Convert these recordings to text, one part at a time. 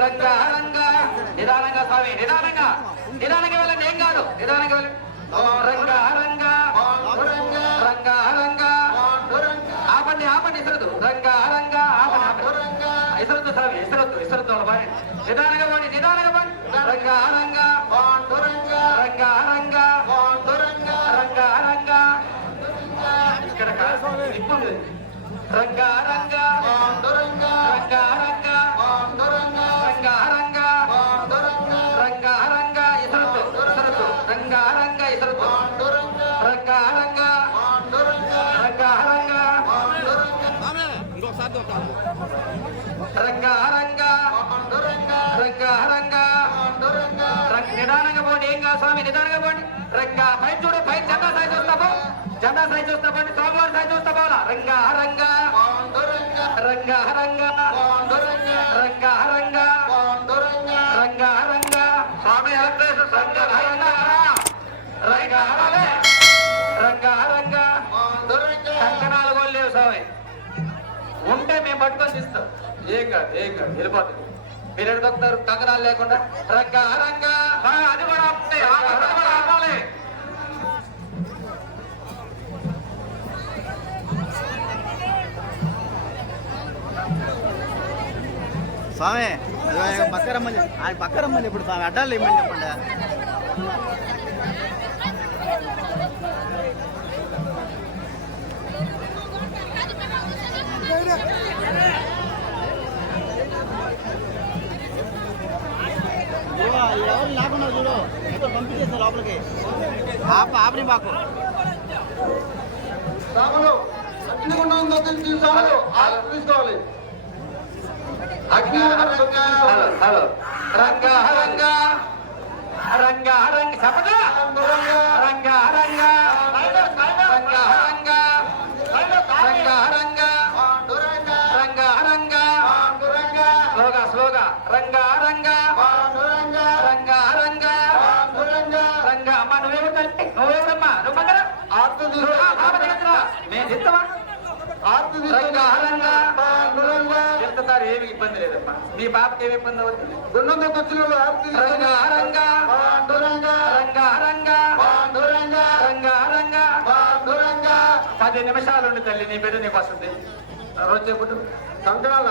ప్రకారంగా నిదానంగా స్వామి నిదానంగా. నిదానంగా వెళ్ళండి ఏం కాదు. నిదానంగా వెళ్ళండి. రంగారంగా రంగారంగా ఆపండి ఆపండి ఇసరదు రంగారంగా ఆపండి ఇసరద్దు స్వామి ఇసరద్దు ఇసరద్దు బాయ్ నిదానంగా పోండి నిదానంగా పోండి. రంగారంగా రంగారంగా రంగారంగా రంగారంగా రంగా. రంగా. నిదానంగా పోండి ఏం కాదు స్వామి నిదానంగా పోండి. రంగా పై చూడు పై జెండా సాయి చూస్తా పో. జెండా సాయి చూస్తా పోండి స్వామివారి సాయి చూస్తా పోవాలా? రంగా రంగా. రంగా రంగా. రంగా రంగా. రంగా రంగా. స్వామి ఎలక్ట్రేషన్ రంగా. రంగా రంగా. రంగా రంగా. కంకణాలు కూడా లేవు స్వామి. ఉంటే మేము పట్టుకొని తీస్తాం. ఏం కాదు ఏం కాదు వెళ్ళిపోతుంది. మీరు ఎడుకొస్తారు లేకుండా. రంగా రంగా. అది కూడా స్వామి పక్కరమ్మని ఆయన పక్కరమ్మని ఇప్పుడు స్వామి అడ్డాలు ఇమ్మని చెప్పండి. ఆప ఆపని మాకు. రంగా హలో హలో రంగా రంగా రంగా రంగ చెప్పగా రంగా రంగా రంగా రంగా రంగా రంగా రంగా రంగా స్లోగా స్లోగా. రంగా రంగా రంగా నువ్వేమమ్మ నువ్వు పక్కన ఆర్తు ఆర్తు చెప్తారు ఏమి ఇబ్బంది లేదమ్మా. మీ పాపకి ఏమి పది నిమిషాలు తల్లి నీ బిడ్డ నీకు వస్తుంది రోజు చెప్పుకుంటు సంకరాలు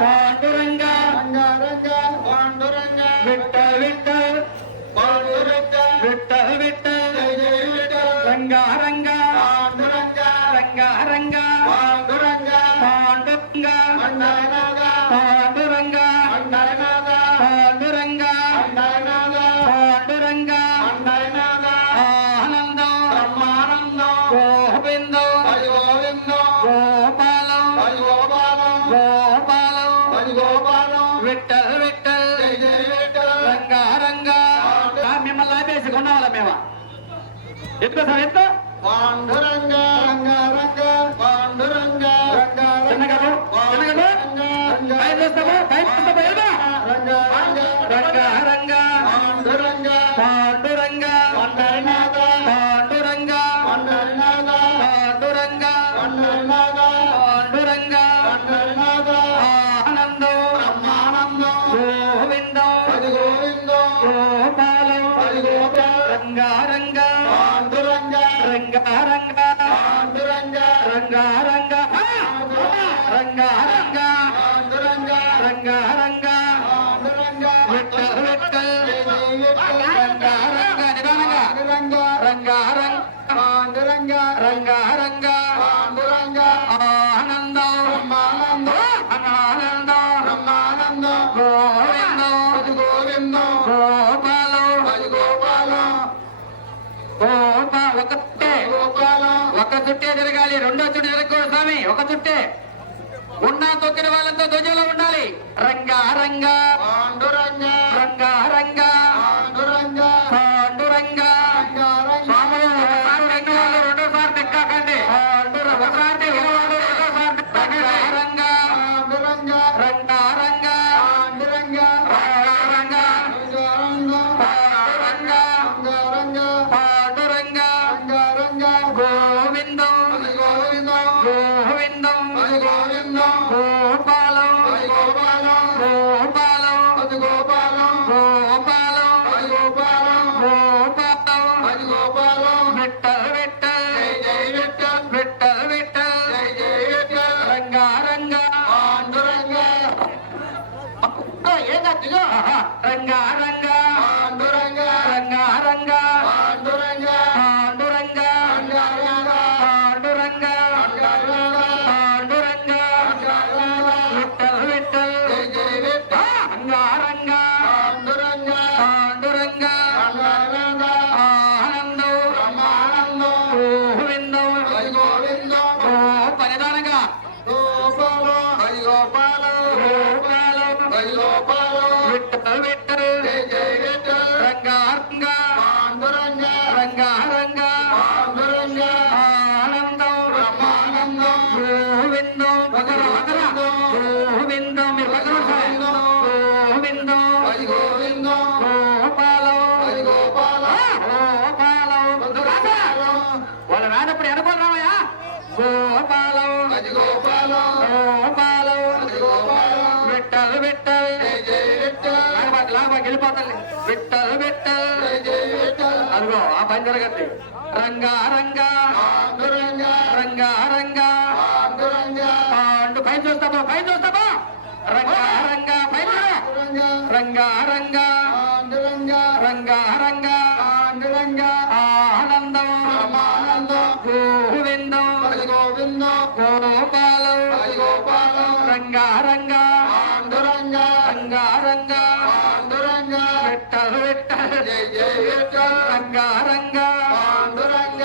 Bye. చేసి కొన్నావాళ్ళ మేమా? ఎంత సార్ ఎంత? పాండురంగా రంగ రంగ చిన్నగారు చిన్నగారు ranga ranga చుట్టే తిరగాలి రెండో చుట్టు తిరగకూడదు స్వామి ఒక చుట్టే. ఉన్నా తొక్కిన వాళ్ళంతా ధ్వజంలో ఉండాలి. రంగా రంగా. రంగా రంగా. గోపాలం విట్టల్ విట్టల్ లాగబాకి వెళ్ళిపోతాను విట్టల్ విట్టల్ అదిగో ఆ పని జరగద్ది. రంగా రంగా. రంగా రంగా. పాండు పై చూస్తామా పై చూస్తామా రంగా రంగా పై చూడు. పాండురంగ రంగా రంగా. రంగా రంగా పాండురంగ విట్టల్ విట్టల్ జై జై విఠల్ రంగా రంగా పాండురంగ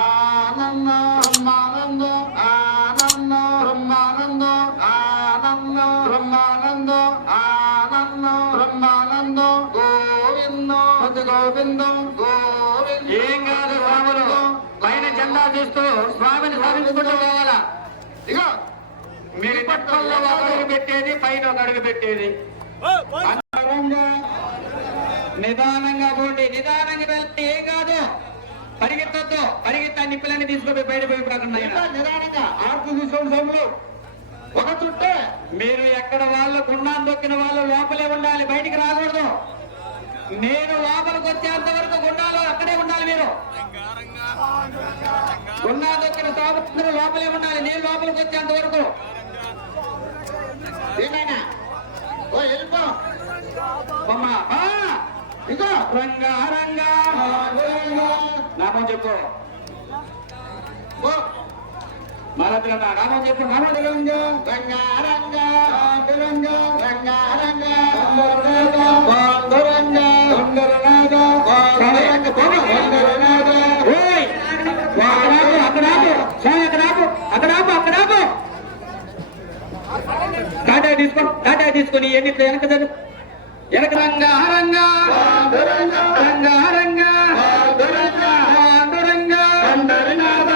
ఆనందం బ్రహ్మానందం ఆనందం బ్రహ్మానందం ఆనందం బ్రహ్మానందం ఆనందం బ్రహ్మానందం గోవిందం గోవిందం గోవిందం. ఏం కాదు స్వాములు పైన జెండా చూస్తూ స్వామిని సాధించుకుంటూ పోవాలా? ఇగో మీరు పట్టణంలో ఒక అడుగు పెట్టేది పైన ఒక అడుగు పెట్టేది. నిదానంగా పోండి. నిదానంగా వెళ్తే ఏం కాదు పరిగెత్తొద్దు. పరిగెత్తా నిప్పులన్నీ తీసుకొని బయట పోయి ప్రకటన ఇంకా నిదానంగా. ఆర్తి తీసుకోండి సోములు ఒక చుట్టే. మీరు ఎక్కడ వాళ్ళు గుండాన్ని దొక్కిన వాళ్ళు లోపలే ఉండాలి బయటికి రాకూడదు. నేను లోపలికి వచ్చేంత వరకు గుండాలు అక్కడే ఉండాలి మీరు. గుండా దొక్కిన సాగుతున్నారు లోపలే ఉండాలి నేను లోపలికి వచ్చేంత వరకు. ఏమైనా? ఓ వెళ్ళిపో. బొమ్మ ఆ! ఇగో రంగా రంగా. నామం చెప్పు. మరొకరు నామం చెప్పు. నామం తీసుకొని వెనక రంగా రంగా రంగా రంగా. పండరినాథ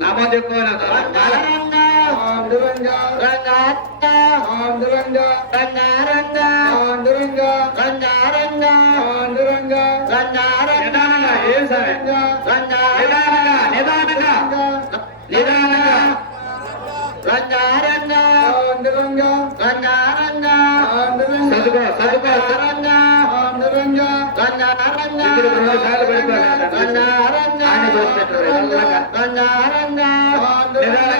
నామం చెప్పుకోవాలి రంగారంగ పాండురంగ రంగారంగ పాండురంగ రంగారంగ పాండురంగ రంగారంగ పాండురంగ రంగారంగ ఏం సరే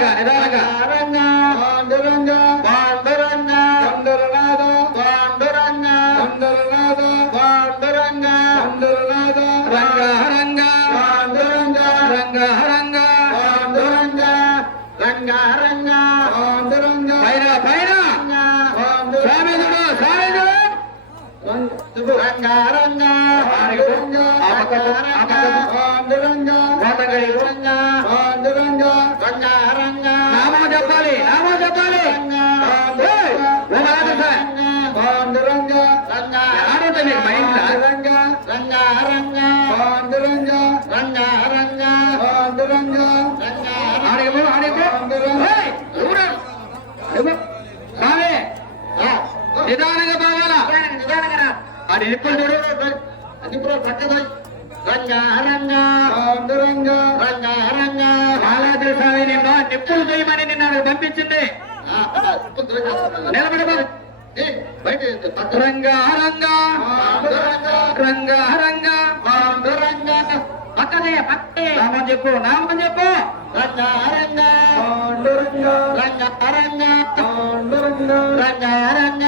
నిదానంగా, నిదానంగా. పాండురంగ పాండురంగ పండరనాథ పాండురంగ పండరనాథ పాండురంగ పండరనాథ రంగారంగ పాండురంగ రంగారంగ పాండురంగ రంగారంగ పాండురంగ పైన పైన స్వామి చూడు స్వామి చూడు రంగారంగ పాండురంగ. పాండురంగ రంగ రంగారంగ నామం చెప్పాలి నామం చెప్పాలి. పాండురంగ ఆడతా మీకు మైండ్? పాండురంగ రంగారంగ పాండురంగ రంగారంగ పాండురంగ ఆడిపో ఏయ్, ఎవరు? ఎవరు? స్వామి నిదానంగా అది ఇప్పుడు చూడు. ఇప్పుడు పక్కదు రంగారంగ రంగారంగ బాలాద్రి స్వామి నిన్న నిప్పులు చేయమని నిన్న పంపించింది. నిలబడి బాబు. రంగారంగ రంగారంగ పక్కదే పక్కదే నామం చెప్పు నామం చెప్పు. రంగారంగ రంగారంగ రంగారంగ రంగారంగ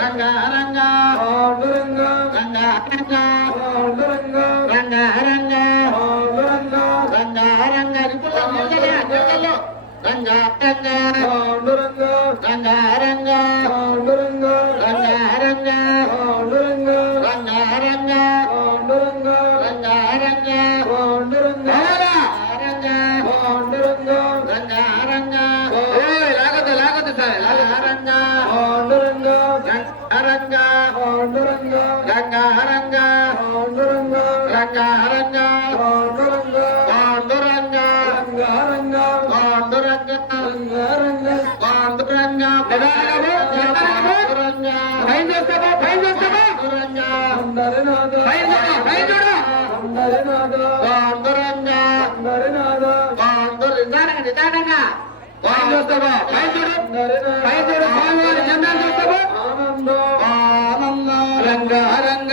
పాండురంగ రంగారంగ పాండురంగ రంగారంగ పాండురంగ రంగారంగ పాండురంగ రంగారంగ నిపుణులు నిలబడే నిలబడు. నిదానంగా పైన చూస్తావా పైన చూడు పైన చూడు స్వామివారి జెండాలు చూస్తావా ఆనంద ఆనంద రంగ రంగ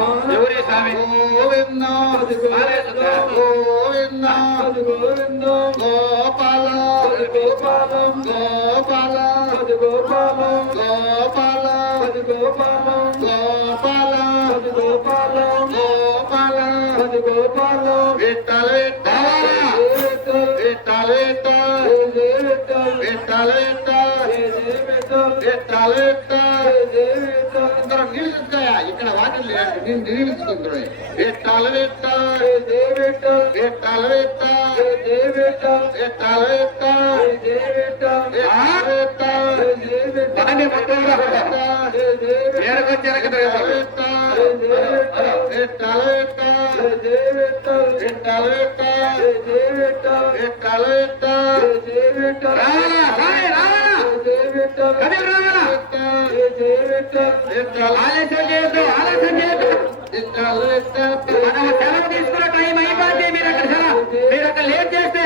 వాటర్ లేదు నేను నీళ్ళు తీసుకుంటున్నాయి విఠల విఠల విఠల విఠల విఠల బాగా మొత్తం ఏరకొచ్చారు కదా విఠల విఠల విఠల విఠల విఠల రావాలా సాయి రావాలా కదిలి రావాలా ఆలస్యం చేయొద్దు ఆలస్యం చేయొద్దు మనం సెలవు తీసుకున్న టైం అయిపోయింది మీరు అక్కడ మీరు అక్కడ లేట్ చేస్తే.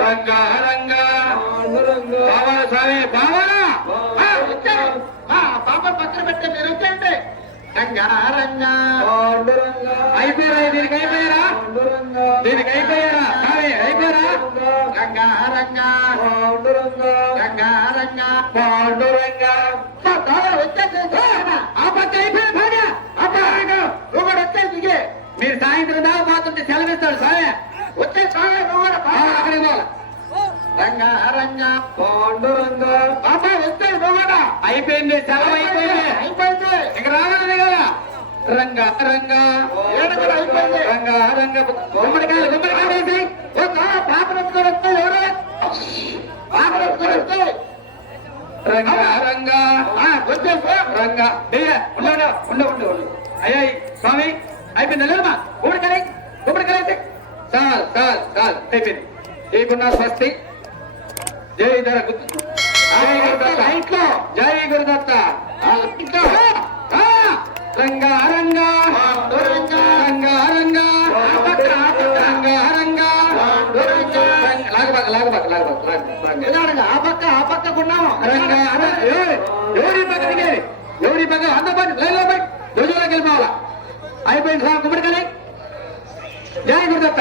రంగా రంగా బాబాసాయి బాబా పాప పక్కన పెట్టే మీరు వచ్చేయండి రంగా రంగా అయిపోయారా దీనికి అయిపోయారా దీనికి అయిపోయారా సరే అయిపోయారా రంగా రంగా రంగా రంగా పాండురంగా మీరు సాయంత్రం దాకా మాత్రం సెలవిస్తాడు సార్ వచ్చే చాలే నువ్వు అక్కడే రంగా రంగా పోండు రంగు. బాబా వస్తే అయిపోయింది సెలవు అయిపోయింది. అయిపోయింది. ఇక రావాలి కదా రంగా రంగా. అయిపోయింది. రంగా రంగా. గుమ్మడికాయలు గుమ్మడికాయలు వేసి పాప రెత్తుకొని వస్తే ఎవరు? పాప రెత్తుకొని వస్తే రంగా రంగా. వచ్చేసి రంగా. ఉండు ఉండు ఉండు అయ్యాయి స్వామి అయిపోయింది లేదా గుమ్మడికాయ. చాలు చాలు చాలు అయిపోయింది లేకున్నా స్వస్తి. జై ధర జై గురుదత్త. ఇంట్లో. జై గురుదత్త. ఆ, ఇంట్లో. ఆ, రంగ రంగ. రంగ. రంగ రంగ. రంగ. రంగ లాగబాక లాగబాక లాగబాక లాగబాక ఆ పక్క ఆ పక్కకున్నాము రంగ రంగ ఏ- ఎవరి పక్క దిగేది? ఎవరి పక్క అంత పని లైన్లో పడి రోజులోకి వెళ్ళిపోవాలా? అయిపోయింది సార్ గుమ్మడికాయ జయ గురుదత్త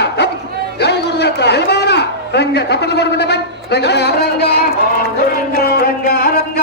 జయ గురుదత్త వెళ్ళిపోవాలా రంగ తప్పదు కొడుకుంటే రంగ. రంగ రంగ రంగ.